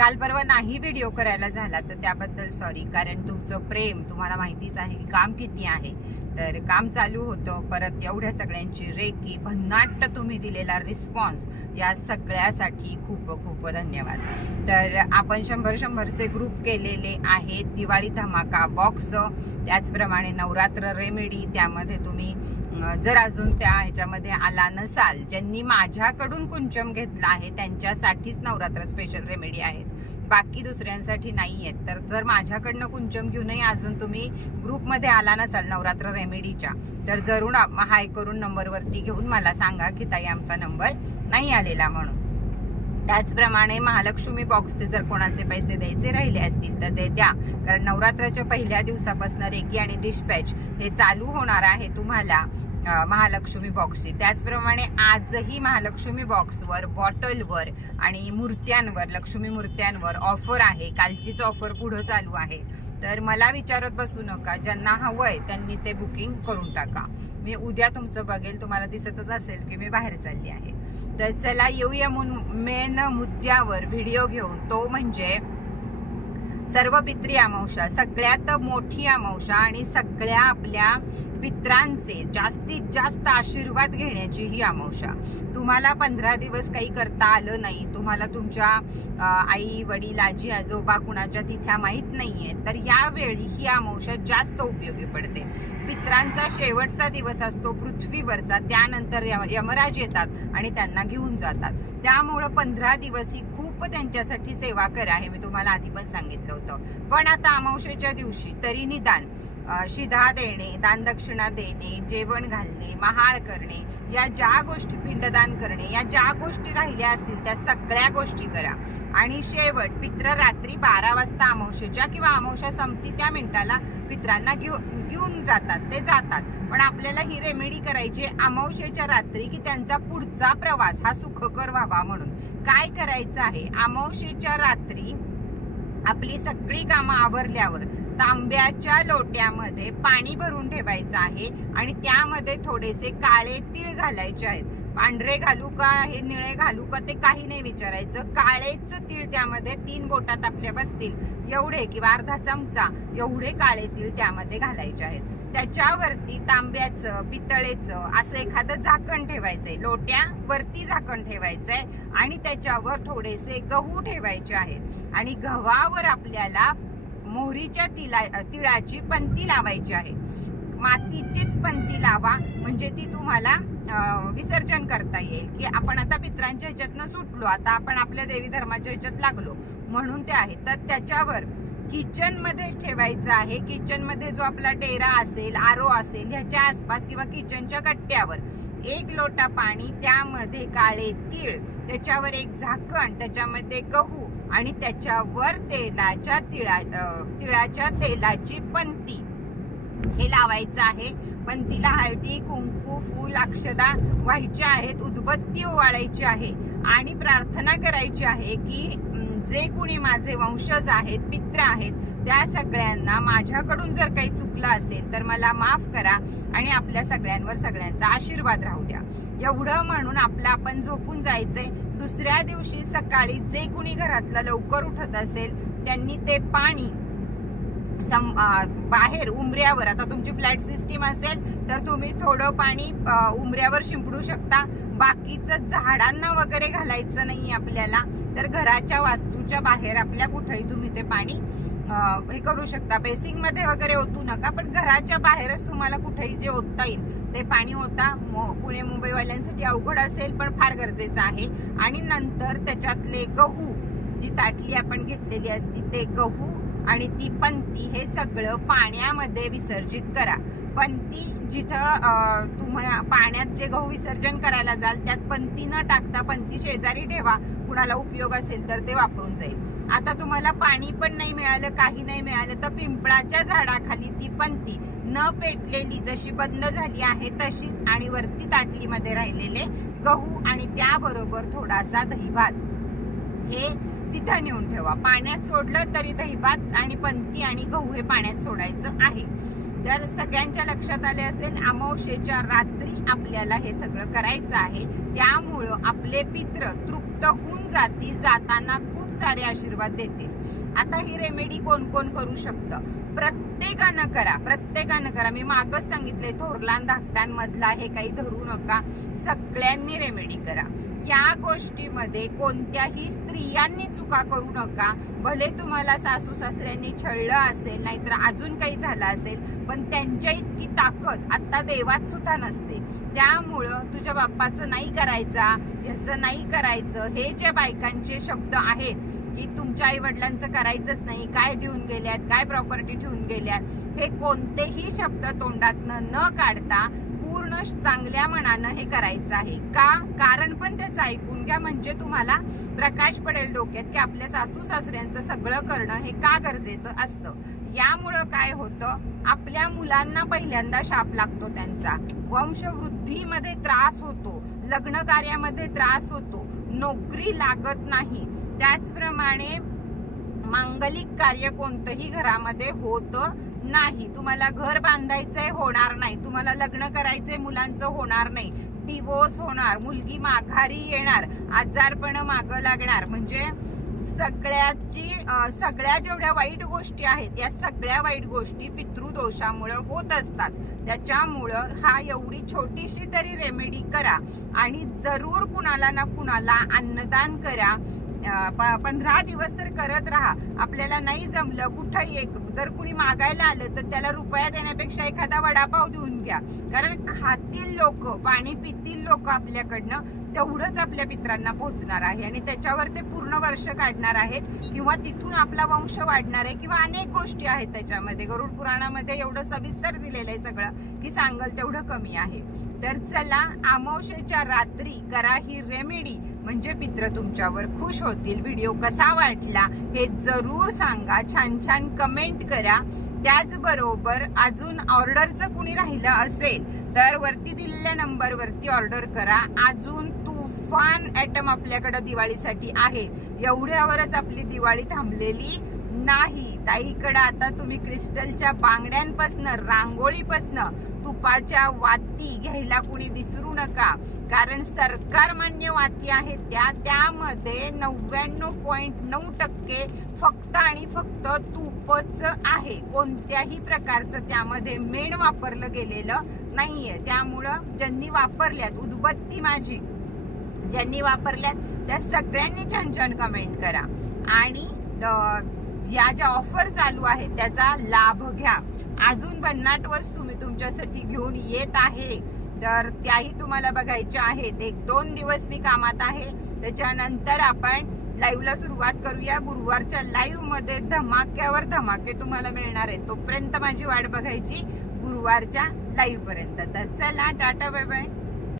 काल परवा नाही व्हिडिओ करायला झाला तर त्याबद्दल सॉरी कारण तुमचं प्रेम तुम्हाला माहितीच आहे की काम किती आहे. तर काम चालू होतं परत एवढ्या सगळ्यांची रेकी भन्नाट तुम्ही दिलेला रिस्पॉन्स या सगळ्यासाठी खूप खूप धन्यवाद. तर आपण शंभर शंभरचे ग्रुप केलेले आहेत. दिवाळी धमाका बॉक्स त्याचप्रमाणे नवरात्र रेमेडी त्यामध्ये तुम्ही जर अजून त्या ह्याच्यामध्ये आला नसाल ज्यांनी माझ्याकडून कुंचम घेतला आहे त्यांच्यासाठीच नवरात्र स्पेशल रेमेडी आहेत बाकी दुसऱ्यांसाठी नाही आहेत तर जर माझ्याकडनं कुंचम घेऊनही अजून तुम्ही ग्रुपमध्ये आला नसाल नवरात्र रेमेडीच्या तर जरूर हाय करून नंबरवरती घेऊन मला सांगा की ताई आमचा नंबर नाही आलेला म्हणून. त्याचप्रमाणे महालक्ष्मी बॉक्सचे जर कोणाचे पैसे द्यायचे राहिले असतील तर ते द्या. कारण नवरात्राच्या पहिल्या दिवसापासून रेकी आणि डिस्पॅच हे चालू होणार आहे तुम्हाला. महालक्ष्मी बॉक्सची त्याचप्रमाणे आजही महालक्ष्मी बॉक्सवर बॉटलवर आणि मूर्त्यांवर लक्ष्मी मूर्त्यांवर ऑफर आहे. कालचीच ऑफर पुढं चालू आहे. तर मला विचारत बसू नका. ज्यांना हवंय त्यांनी ते बुकिंग करून टाका. मी उद्या तुमचं बघेल. तुम्हाला दिसतच असेल की मी बाहेर चालली आहे. तर चला येऊया मेन मुद्द्यावर. व्हिडिओ घेऊन. तो म्हणजे सर्व पित्री अमावशा सगळ्यात मोठी अमावशा आणि सगळ्या आपल्या पित्रांचे जास्तीत जास्त आशीर्वाद घेण्याची ही अमावशा तुम्हाला पंधरा दिवस काही करता आलं नाही तुम्हाला तुमच्या आई वडील आजी आजोबा कुणाच्या तिथ्या माहीत नाहीये तर यावेळी ही अमावशा जास्त उपयोगी पडते. पित्रांचा शेवटचा दिवस असतो पृथ्वीवरचा त्यानंतर यम- यमराज येतात आणि त्यांना घेऊन जातात. त्यामुळं पंधरा दिवस ही खूप त्यांच्यासाठी सेवा करा हे मी तुम्हाला आधी पण सांगितलं होतं. पण आता अमावशेच्या दिवशी तरी निदान शिधा देणे दानदक्षिणा देणे जेवण घालणे महाळ करणे या ज्या गोष्टी पिंडदान करणे या ज्या गोष्टी राहिल्या असतील त्या सगळ्या गोष्टी करा. आणि शेवट पित्र रात्री बारा वाजता अमावशेच्या किंवा अमावश्या संपती त्या मिनिटाला पित्रांना घेऊन घेऊन जातात. ते जातात. पण आपल्याला ही रेमेडी करायची अमावशेच्या रात्री की त्यांचा पुढचा प्रवास हा सुखकर व्हावा म्हणून. काय करायचं आहे? अमावशेच्या रात्री आपली सगळी कामं आवरल्यावर तांब्याच्या लोट्यामध्ये पाणी भरून ठेवायचं आहे आणि त्यामध्ये थोडेसे काळे तीळ घालायचे आहेत. पांढरे घालू का हे निळे घालू का ते काही नाही विचारायचं. काळेच तीळ त्यामध्ये तीन बोटात आपल्या बसतील. एवढे किंवा अर्धा चमचा एवढे काळे तीळ त्यामध्ये घालायचे आहेत. त्याच्यावरती तांब्याचं पितळेचं असं एखादं झाकण ठेवायचंय. लोट्यावरती झाकण ठेवायचंय आणि त्याच्यावर थोडेसे गहू ठेवायचे आहेत. आणि गव्हावर आपल्याला मोहरीच्या तिला तिळाची पंती लावायची आहे. मातीचीच पंती लावा म्हणजे ती तुम्हाला विसर्जन करता येईल की आपण आता पित्रांच्या ह्याच्यातनं सुटलो आता आपण आपल्या देवी धर्माच्या ह्याच्यात लागलो म्हणून ते आहे. तर त्याच्यावर किचन मध्येच ठेवायचं आहे. किचनमध्ये जो आपला डेरा असेल आरो असेल ह्याच्या आसपास किंवा किचनच्या कट्ट्यावर एक लोटा पाणी त्यामध्ये काळे तीळ त्याच्यावर एक झाकण त्याच्यामध्ये गहू आणि त्याच्यावर तेलाच्या तिळा तिळाच्या तेलाची पंती हे लावायचं आहे. पण तिला हळदी कुंकू फूल अक्षदा व्हायच्या आहेत. उदबत्ती ओवाळायची आहे. आणि प्रार्थना करायची आहे की जे कुणी माझे वंशज आहेत पित्र आहेत त्या सगळ्यांना माझ्याकडून जर काही चुकलं असेल तर मला माफ करा आणि आपल्या सगळ्यांवर सगळ्यांचा आशीर्वाद राहू द्या. एवढं म्हणून आपलं आपण झोपून जायचंय. दुसऱ्या दिवशी सकाळी जे कुणी घरातलं लवकर उठत असेल त्यांनी ते पाणी सम- बाहेर उमऱ्यावर. आता तुमची फ्लॅट सिस्टीम असेल तर तुम्ही थोडं पाणी उमऱ्यावर शिंपडू शकता. बाकीचं झाडांना वगैरे घालायचं नाही आपल्याला तर घराच्या वास्तूच्या बाहेर आपल्या कुठेही तुम्ही ते पाणी हे करू शकता. बेसिंगमध्ये वगैरे ओतू नका पण घराच्या बाहेरच तुम्हाला कुठेही जे ओतता येईल ते पाणी ओता. पुणे मुंबईवाल्यांसाठी अवघड असेल पण फार गरजेचं आहे. आणि नंतर त्याच्यातले गहू जी ताटली आपण घेतलेली असती ते गहू आणि ती पंती हे सगळं पाण्यामध्ये विसर्जित करा. पंती जिथं तुम्हाला पाण्यात जे गहू विसर्जन करायला जाल त्यात पंती न टाकता पंती शेजारी ठेवा. कुणाला उपयोग असेल तर ते वापरून जाईल. आता तुम्हाला पाणी पण नाही मिळालं काही नाही मिळालं तर पिंपळाच्या झाडाखाली ती पंती न पेटलेली जशी बंद झाली आहे तशीच आणि वरती ताटलीमध्ये राहिलेले गहू आणि त्याबरोबर थोडासा दही भात हे तिथं नेऊन ठेवा. पाण्यात सोडलं तरी दहीभात आणि पंती आणि गहू हे पाण्यात सोडायचं आहे. तर सगळ्यांच्या लक्षात आले असेल अमावशेच्या रात्री आपल्याला हे सगळं करायचं आहे. त्यामुळं आपले पित्र तृप्त होऊन जातील जाताना खूप सारे आशीर्वाद देतील. आता ही रेमेडी कोण कोण करू शकतं? प्रत्येकानं करा प्रत्येकानं करा. मी मागच सांगितले थोरलान धाकटांमधला हे काही धरू नका. सगळ्यांनी रेमेडी करा. या गोष्टीमध्ये कोणत्याही स्त्रियांनी चुका करू नका. भले तुम्हाला सासू सासऱ्यांनी छळलं असेल नाहीतर अजून काही झालं असेल पण त्यांच्या इतकी ताकद आता देवात सुद्धा नसते. त्यामुळं तुझ्या बाप्पाचं नाही करायचा ह्याचं नाही करायचं हे जे बायकांचे शब्द आहेत की तुमच्या आई वडिलांचं करायचंच नाही काय देऊन गेल्यात काय प्रॉपर्टी ठेवून गेल्यात हे कोणतेही शब्द तोंडातनं न काढता पूर्ण चांगल्या मनानं हे करायचं आहे. का? कारण पण त्याचं ऐकून घ्या. म्हणजे तुम्हाला प्रकाश पडेल डोक्यात की आपल्या सासू सासऱ्यांचं सगळं करणं हे का गरजेचं असतं? यामुळं काय होतं? आपल्या मुलांना पहिल्यांदा शाप लागतो त्यांचा. वंशवृद्धीमध्ये त्रास होतो. लग्न कार्यामध्ये त्रास होतो. नोकरी लागत नाही. त्याचप्रमाणे मांगलिक कार्य कोणतंही घरामध्ये होत नाही. तुम्हाला घर बांधायचंय होणार नाही. तुम्हाला लग्न करायचंय मुलांचं होणार नाही. डिवोर्स होणार मुलगी माघारी येणार आजारपण मागं लागणार. म्हणजे सगळ्याची सगळ्या जेवढ्या वाईट गोष्टी आहेत या सगळ्या वाईट गोष्टी पितृदोषामुळे होत असतात. त्याच्यामुळं हा एवढी छोटीशी तरी रेमेडी करा आणि जरूर कुणाला ना कुणाला अन्नदान करा. पंधरा दिवस तर करत राहा. आपल्याला नाही जमलं कुठंही एक जर कुणी मागायला आलं तर त्याला रुपया देण्यापेक्षा एखादा वडापाव देऊन घ्या. कारण खातील लोक पाणी पितील लोक आपल्याकडनं तेवढंच आपल्या पित्रांना पोहोचणार आहे. आणि त्याच्यावर ते पूर्ण वर्ष काढणार आहेत किंवा तिथून आपला वंश वाढणार आहे किंवा अनेक गोष्टी आहेत त्याच्यामध्ये. गरुड पुराणामध्ये एवढं सविस्तर दिलेलं आहे सगळं की सांगल तेवढं कमी आहे. तर चला आमावशेच्या रात्री करा ही रेमेडी म्हणजे पित्र तुमच्यावर खुश होतील व्हिडिओ कसा वाटला हे जरूर सांगा. छान छान कमेंट करा. त्याचबरोबर अजून ऑर्डरचं कुणी राहिलं असेल तर वरती दिलेल्या नंबरवरती ऑर्डर करा. अजून तुफान ॲटम आपल्याकडं दिवाळीसाठी आहे. एवढ्यावरच आपली दिवाळी थांबलेली नाही. ताईकडे आता तुम्ही क्रिस्टलच्या बांगड्यांपासनं रांगोळीपासनं तुपाच्या वाती घ्यायला कुणी विसरू नका. कारण सरकार मान्य वाती आहेत त्या त्यामध्ये नव्याण्णव पॉईंट नऊ टक्के फक्त आणि फक्त तूपच आहे. कोणत्याही प्रकारचं त्यामध्ये मेण वापरलं गेलेलं नाहीये. त्यामुळं ज्यांनी वापरल्यात उदबत्ती माझी ज्यांनी वापरल्यात त्या सगळ्यांनी छान छान कमेंट करा. आणि या ज्या ऑफर चालू आहेत त्याचा लाभ घ्या. अजून भन्नाट वस्तू मी तुमच्यासाठी घेऊन येत आहे. तर त्याही तुम्हाला बघायच्या आहेत. एक दोन दिवस मी कामात आहे. त्याच्यानंतर आपण लाईव्हला सुरुवात करूया. गुरुवारच्या लाईव्हमध्ये धमाक्यावर धमाके तुम्हाला मिळणार आहेत. तोपर्यंत माझी वाट बघायची गुरुवारच्या लाईव्ह पर्यंत. तर चला टाटा बाय बाय